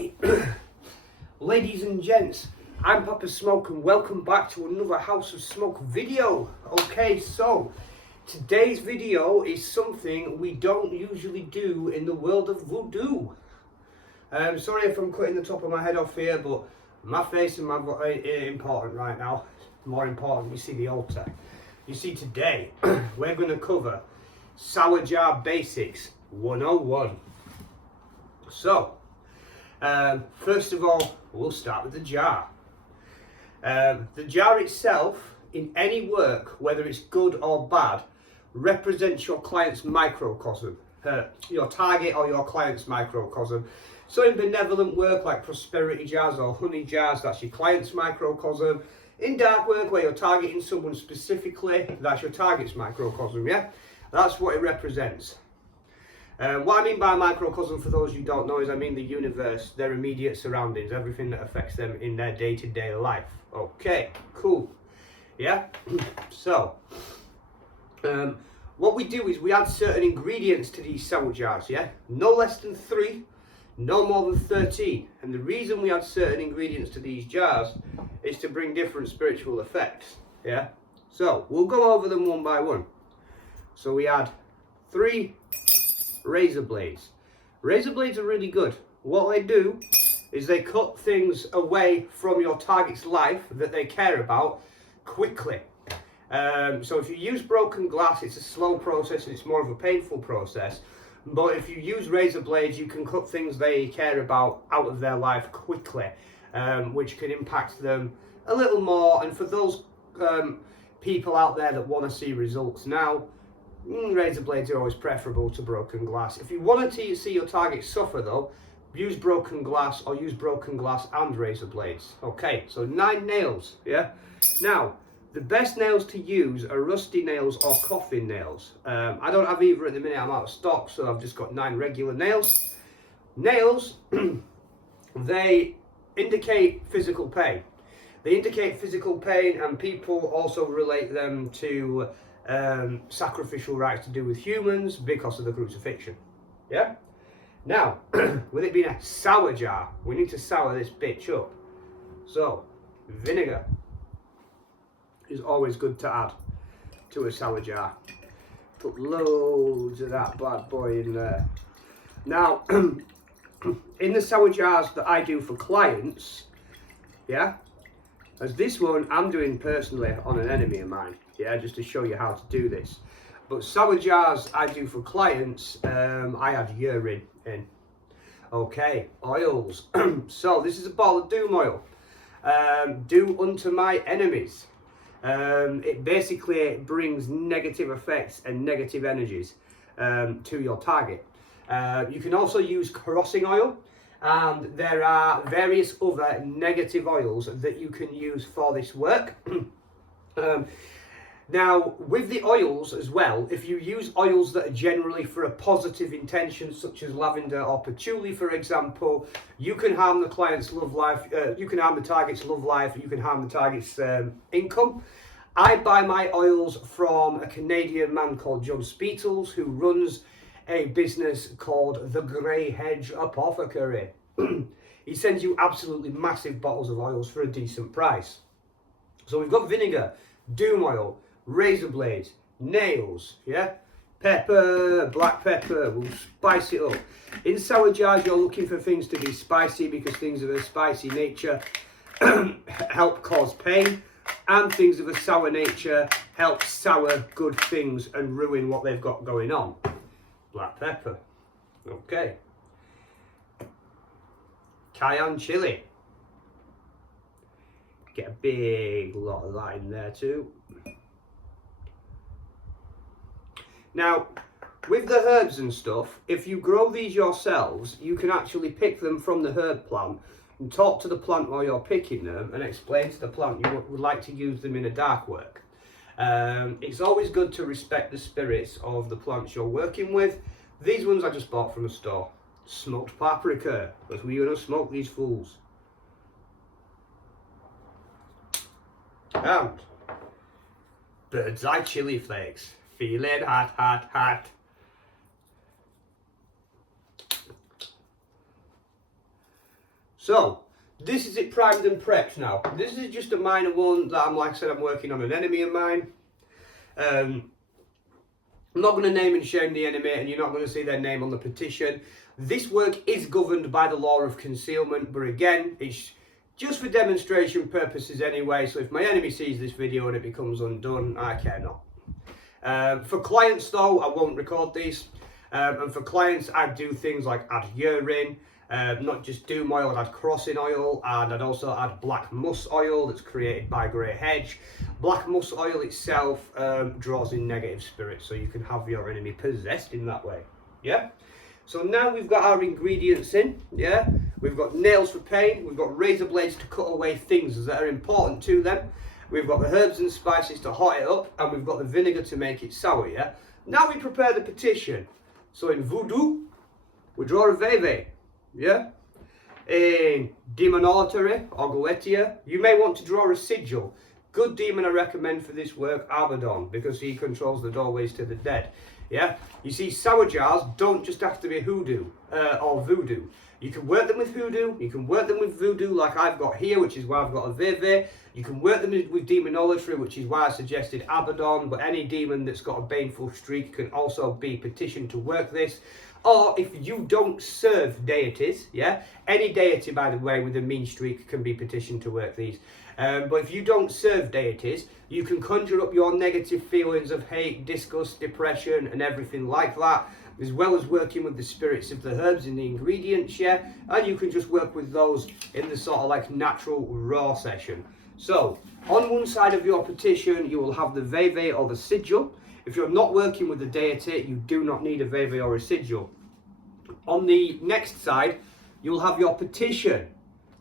Okay, ladies and gents, I'm Papa Smoke and welcome back to another House of Smoke video. Okay, so today's video is something we don't usually do in the world of voodoo. Sorry if I'm cutting the top of my head off here, but my face and my body are important right now. More important, we see the altar. You see, today we're going to cover Sour Jar Basics 101. So, first of all, we'll start with the jar. The jar itself, in any work, whether it's good or bad, represents your client's microcosm, your target or your client's microcosm. So in benevolent work like prosperity jars or honey jars, that's your client's microcosm. In dark work where you're targeting someone specifically, that's your target's microcosm, yeah? That's what it represents. What I mean by microcosm, for those who don't know, is I mean the universe, their immediate surroundings, everything that affects them in their day-to-day life. Okay, cool. Yeah? So, what we do is we add certain ingredients to these sour jars, yeah? No less than 3, no more than 13. And the reason we add certain ingredients to these jars is to bring different spiritual effects, yeah? So, we'll go over them one by one. So we add 3 razor blades. Razor blades are really good. What they do is they cut things away from your target's life that they care about quickly. So if you use broken glass, it's a slow process and it's more of a painful process. But if you use razor blades, you can cut things they care about out of their life quickly, which can impact them a little more. And for those people out there that want to see results now, razor blades are always preferable to broken glass. If you want to see your target suffer though, use broken glass or use broken glass and razor blades. Okay, so 9 nails, yeah? Now, the best nails to use are rusty nails or coffin nails. I don't have either at the minute, I'm out of stock, so I've just got 9 regular nails. Nails, they indicate physical pain. They indicate physical pain, and people also relate them to sacrificial rites to do with humans because of the crucifixion. Yeah? Now, with it being a sour jar, we need to sour this bitch up. So, vinegar is always good to add to a sour jar. Put loads of that bad boy in there. Now, in the sour jars that I do for clients, yeah, as this one I'm doing personally on an enemy of mine, yeah, just to show you how to do this. But sour jars I do for clients, I add urine in. Okay, oils. So this is a bottle of Doom oil. Do unto my enemies. It basically brings negative effects and negative energies to your target. You can also use crossing oil. And there are various other negative oils that you can use for this work. Now, with the oils as well, if you use oils that are generally for a positive intention, such as lavender or patchouli, for example, you can harm the client's love life, you can harm the target's love life, you can harm the target's income. I buy my oils from a Canadian man called John Speetles, who runs a business called the Grey Hedge Apothecary. He sends you absolutely massive bottles of oils for a decent price. So we've got vinegar, Doom oil, razor blades, nails, yeah? Pepper, black pepper, we'll spice it up. In sour jars, you're looking for things to be spicy because things of a spicy nature help cause pain, and things of a sour nature help sour good things and ruin what they've got going on. Black pepper. Okay. Cayenne chili. Get a big lot of that in there too. Now, with the herbs and stuff, if you grow these yourselves, you can actually pick them from the herb plant and talk to the plant while you're picking them and explain to the plant you would like to use them in a dark work. It's always good to respect the spirits of the plants you're working with. These ones I just bought from a store. Smoked paprika, because we're going to smoke these fools. And bird's eye chili flakes. Feeling hot, hot, hot. So, this is it primed and prepped now. This is just a minor one that I'm, like I said, I'm working on an enemy of mine. I'm not going to name and shame the enemy, and you're not going to see their name on the petition. This work is governed by the law of concealment, but again, it's just for demonstration purposes anyway, so if my enemy sees this video and it becomes undone, I care not. For clients though, I won't record these. And for clients, I do things like add urine, not just doom oil, I'd add crossing oil, and I'd also add black muss oil that's created by Grey Hedge. Black muss oil itself draws in negative spirits, so you can have your enemy possessed in that way. Yeah? So now we've got our ingredients in, yeah? We've got nails for pain, we've got razor blades to cut away things that are important to them. We've got the herbs and spices to hot it up, and we've got the vinegar to make it sour, yeah? Now we prepare the petition. So in voodoo, we draw a veve, yeah? In demonolatry or goetia, you may want to draw a sigil. Good demon I recommend for this work, Abaddon, because he controls the doorways to the dead. Yeah, you see, sour jars don't just have to be hoodoo or voodoo. You can work them with hoodoo, you can work them with voodoo like I've got here, which is why I've got a veve. You can work them with demonolatry, which is why I suggested Abaddon, but any demon that's got a baneful streak can also be petitioned to work this. Or if you don't serve deities, yeah, any deity, by the way, with a mean streak can be petitioned to work these. But if you don't serve deities, you can conjure up your negative feelings of hate, disgust, depression, and everything like that, as well as working with the spirits of the herbs and the ingredients, yeah? And you can just work with those in the sort of like natural raw session. So, on one side of your petition, you will have the veve or the sigil. If you're not working with the deity, you do not need a veve or a sigil. On the next side, you'll have your petition.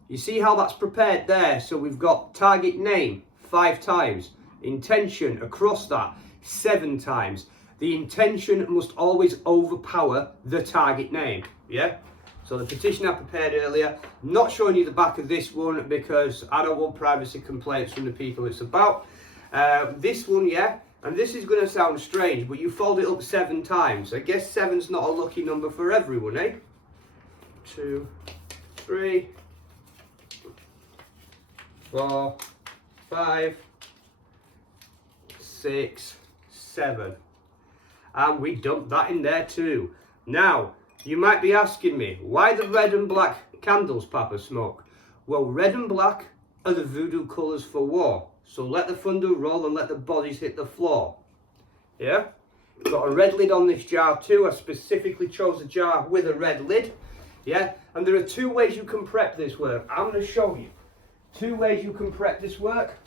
You see how that's prepared there? So we've got target name 5 times, intention across that 7 times. The intention must always overpower the target name, yeah? So the petition I prepared earlier, not showing you the back of this one because I don't want privacy complaints from the people it's about. This one, yeah, and this is going to sound strange, but you fold it up 7 times. I guess 7's not a lucky number for everyone, eh? 2, 3, 4, 5, 6, 7. And we dump that in there too. Now, you might be asking me, why the red and black candles, Papa Smoke? Well, red and black are the voodoo colours for war. So let the thunder roll and let the bodies hit the floor. Yeah? Got a red lid on this jar too. I specifically chose a jar with a red lid. Yeah? And there are 2 ways you can prep this work. I'm going to show you 2 ways you can prep this work.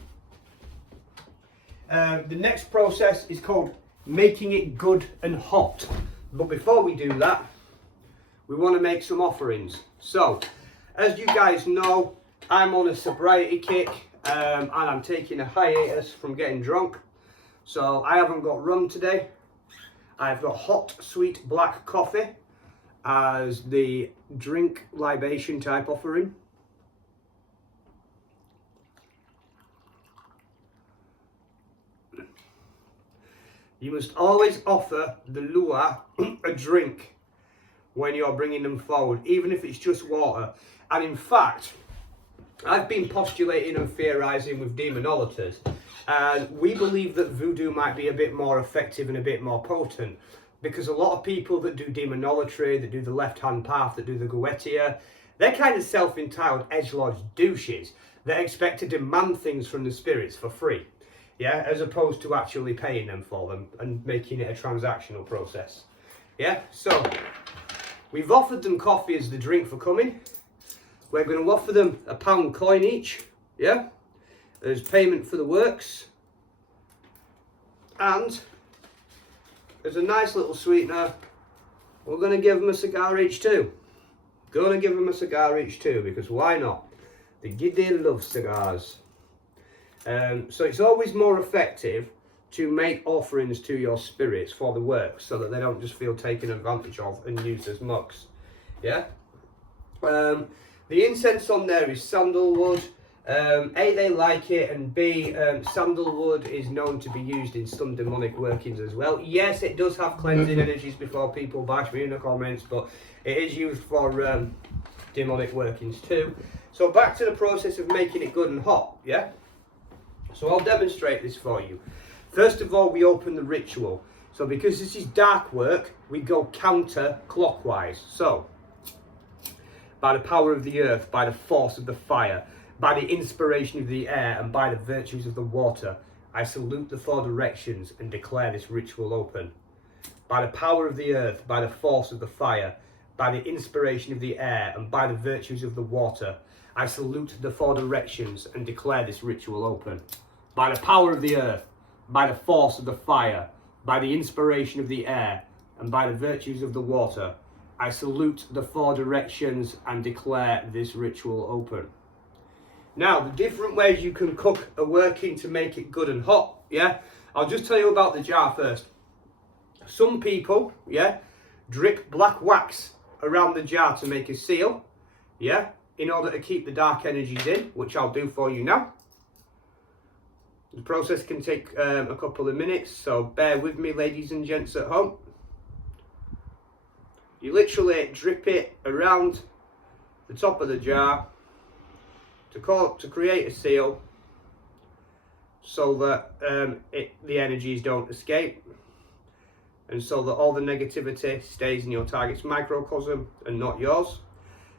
The next process is called making it good and hot. But before we do that, we want to make some offerings. So, as you guys know, I'm on a sobriety kick and I'm taking a hiatus from getting drunk. So I haven't got rum today. I've got hot, sweet black coffee as the drink libation type offering. You must always offer the lua a drink when you're bringing them forward, even if it's just water. And in fact, I've been postulating and theorising with demonolators, and we believe that voodoo might be a bit more effective and a bit more potent, because a lot of people that do demonolatry, that do the left-hand path, that do the goetia, they're kind of self-entitled edgelord douches that expect to demand things from the spirits for free. Yeah, as opposed to actually paying them for them and making it a transactional process. Yeah, so we've offered them coffee as the drink for coming. We're going to offer them a £1 coin each, yeah, as payment for the works. And as a nice little sweetener, we're going to give them a cigar each too. Going to give them a cigar each too, because why not? The Gide love cigars. So it's always more effective to make offerings to your spirits for the work, so that they don't just feel taken advantage of and used as mugs. Yeah. The incense on there is sandalwood, A, they like it, and B, sandalwood is known to be used in some demonic workings as well. Yes, it does have cleansing energies before people bash me in the comments, but it is used for demonic workings too. So back to the process of making it good and hot, yeah? So I'll demonstrate this for you. First of all, we open the ritual. So because this is dark work, we go counter-clockwise. So, by the power of the earth, by the force of the fire, by the inspiration of the air, and by the virtues of the water, I salute the four directions and declare this ritual open. By the power of the earth, by the force of the fire, by the inspiration of the air, and by the virtues of the water, I salute the four directions and declare this ritual open. By the power of the earth, by the force of the fire, by the inspiration of the air, and by the virtues of the water, I salute the four directions and declare this ritual open. Now, the different ways you can cook a working to make it good and hot, yeah? I'll just tell you about the jar first. Some people, yeah, drip black wax around the jar to make a seal, yeah, in order to keep the dark energies in, which I'll do for you now. The process can take a couple of minutes, so bear with me, ladies and gents at home. You literally drip it around the top of the jar to create a seal so that the energies don't escape, and so that all the negativity stays in your target's microcosm and not yours.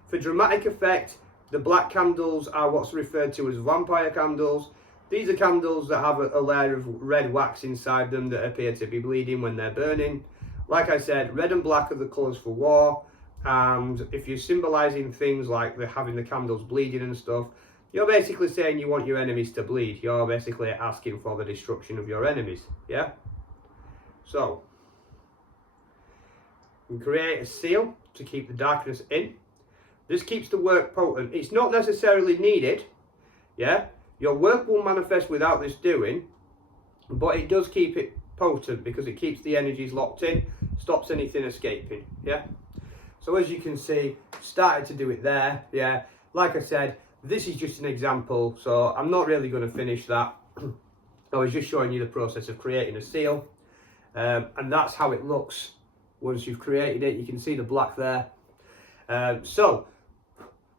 For dramatic effect, the black candles are what's referred to as vampire candles. These are candles that have a layer of red wax inside them that appear to be bleeding when they're burning. Like I said, red and black are the colours for war, and if you're symbolising things like having the candles bleeding and stuff, you're basically saying you want your enemies to bleed. You're basically asking for the destruction of your enemies, yeah? So, you create a seal to keep the darkness in. This keeps the work potent. It's not necessarily needed, yeah? Your work will manifest without this doing, but it does keep it potent because it keeps the energies locked in, stops anything escaping, yeah? So as you can see, started to do it there, yeah? Like I said, this is just an example, so I'm not really going to finish that. I was just showing you the process of creating a seal, and that's how it looks once you've created it. You can see the black there. So,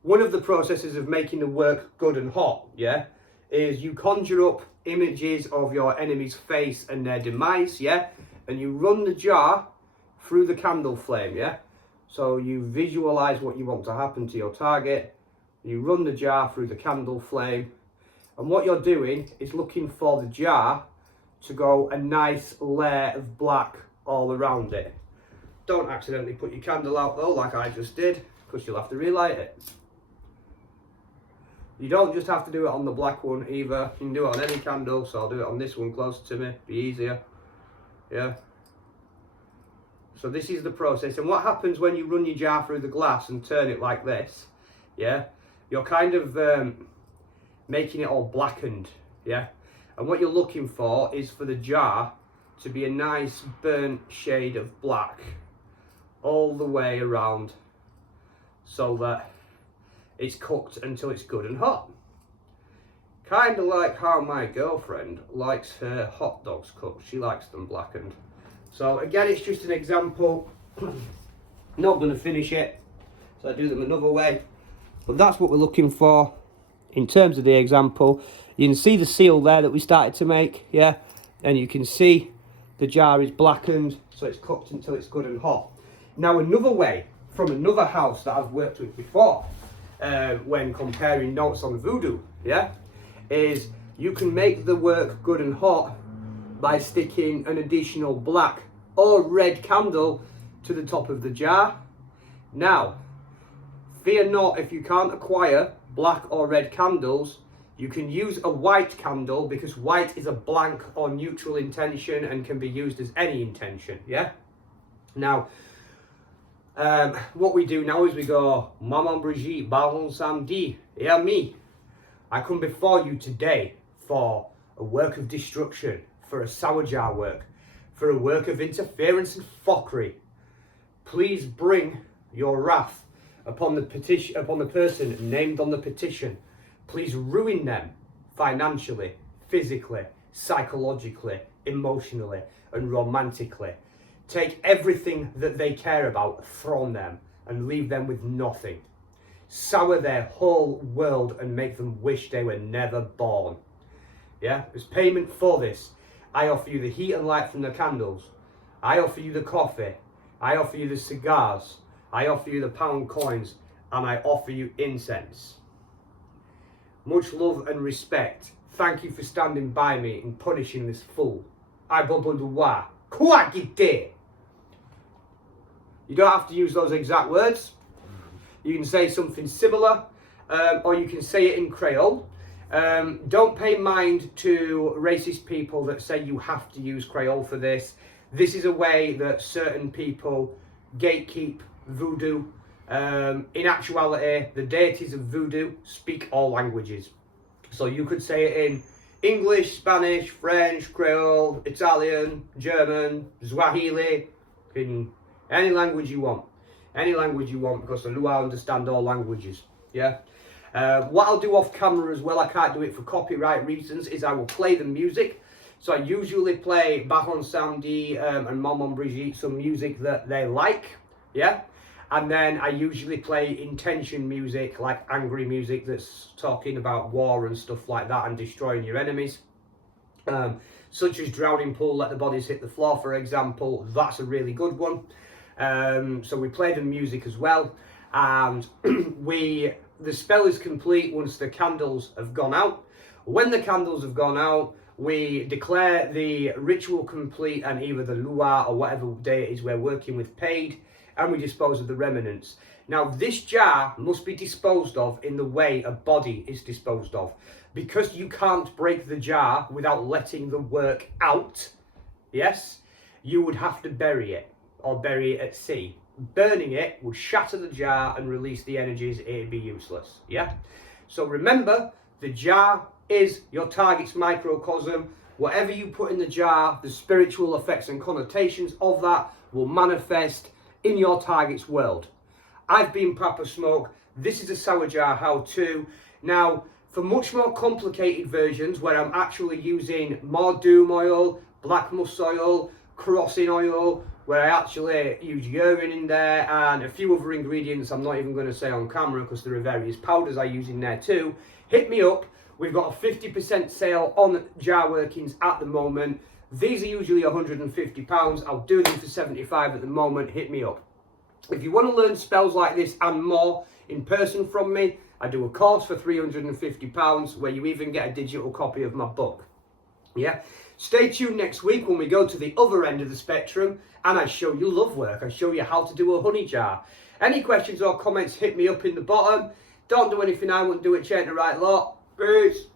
one of the processes of making the work good and hot, yeah, is you conjure up images of your enemy's face and their demise, yeah, and you run the jar through the candle flame, yeah. So you visualize what you want to happen to your target. You run the jar through the candle flame, and what you're doing is looking for the jar to go a nice layer of black all around it. Don't accidentally put your candle out though, like I just did, because you'll have to relight it. You don't just have to do it on the black one either. You can do it on any candle, so I'll do it on this one closer to me, be easier. Yeah. So this is the process, and what happens when you run your jar through the glass and turn it like this, yeah, you're kind of making it all blackened, yeah, and what you're looking for is for the jar to be a nice burnt shade of black all the way around, so that it's cooked until it's good and hot. Kind of like how my girlfriend likes her hot dogs cooked. She likes them blackened. So again, it's just an example. Not going to finish it, so I do them another way. But that's what we're looking for in terms of the example. You can see the seal there that we started to make, yeah? And you can see the jar is blackened, so it's cooked until it's good and hot. Now another way, from another house that I've worked with before, when comparing notes on voodoo, yeah, is you can make the work good and hot by sticking an additional black or red candle to the top of the jar. Now, fear not if you can't acquire black or red candles. You can use a white candle, because white is a blank or neutral intention and can be used as any intention, yeah? Now, what we do now is we go, Maman Brigitte, Baron Samedi, hear me. I come before you today for a work of destruction, for a sour jar work, for a work of interference and foppery. Please bring your wrath upon the person named on the petition. Please ruin them financially, physically, psychologically, emotionally, and romantically. Take everything that they care about from them and leave them with nothing. Sour their whole world and make them wish they were never born. Yeah, as payment for this, I offer you the heat and light from the candles. I offer you the coffee. I offer you the cigars. I offer you the pound coins. And I offer you incense. Much love and respect. Thank you for standing by me and punishing this fool. I bubunduwa. Kuakite. You don't have to use those exact words. You can say something similar, or you can say it in Creole. Don't pay mind to racist people that say you have to use Creole for this. This is a way that certain people gatekeep voodoo. In actuality, the deities of voodoo speak all languages. So you could say it in English, Spanish, French, Creole, Italian, German, Swahili, in any language you want. Any language you want, because the Lua understand all languages. Yeah. What I'll do off camera as well, I can't do it for copyright reasons, is I will play the music. So I usually play Baron Samedi and Maman Brigitte some music that they like. Yeah. And then I usually play intention music, like angry music that's talking about war and stuff like that and destroying your enemies. Such as Drowning Pool, Let the Bodies Hit the Floor, for example. That's a really good one. So we play the music as well. And the spell is complete once the candles have gone out. When the candles have gone out, we declare the ritual complete and either the Lua or whatever day it is we're working with paid, and we dispose of the remnants. Now, this jar must be disposed of in the way a body is disposed of. Because you can't break the jar without letting the work out, yes, you would have to bury it, or bury it at sea. Burning it would shatter the jar and release the energies, it'd be useless, yeah? So remember, the jar is your target's microcosm. Whatever you put in the jar, the spiritual effects and connotations of that will manifest in your target's world. I've been Papa Smoke. This is a sour jar how-to. Now, for much more complicated versions where I'm actually using more doom oil, black musk oil, crossing oil, where I actually use urine in there and a few other ingredients I'm not even going to say on camera because there are various powders I use in there too, hit me up. We've got a 50% sale on jar workings at the moment. These are usually £150. I'll do them for £75 at the moment. Hit me up. If you want to learn spells like this and more in person from me, I do a course for £350 where you even get a digital copy of my book. Yeah. Stay tuned next week when we go to the other end of the spectrum and I show you love work. I show you how to do a honey jar. Any questions or comments, hit me up in the bottom. Don't do anything I wouldn't do it, change the right lot. Peace.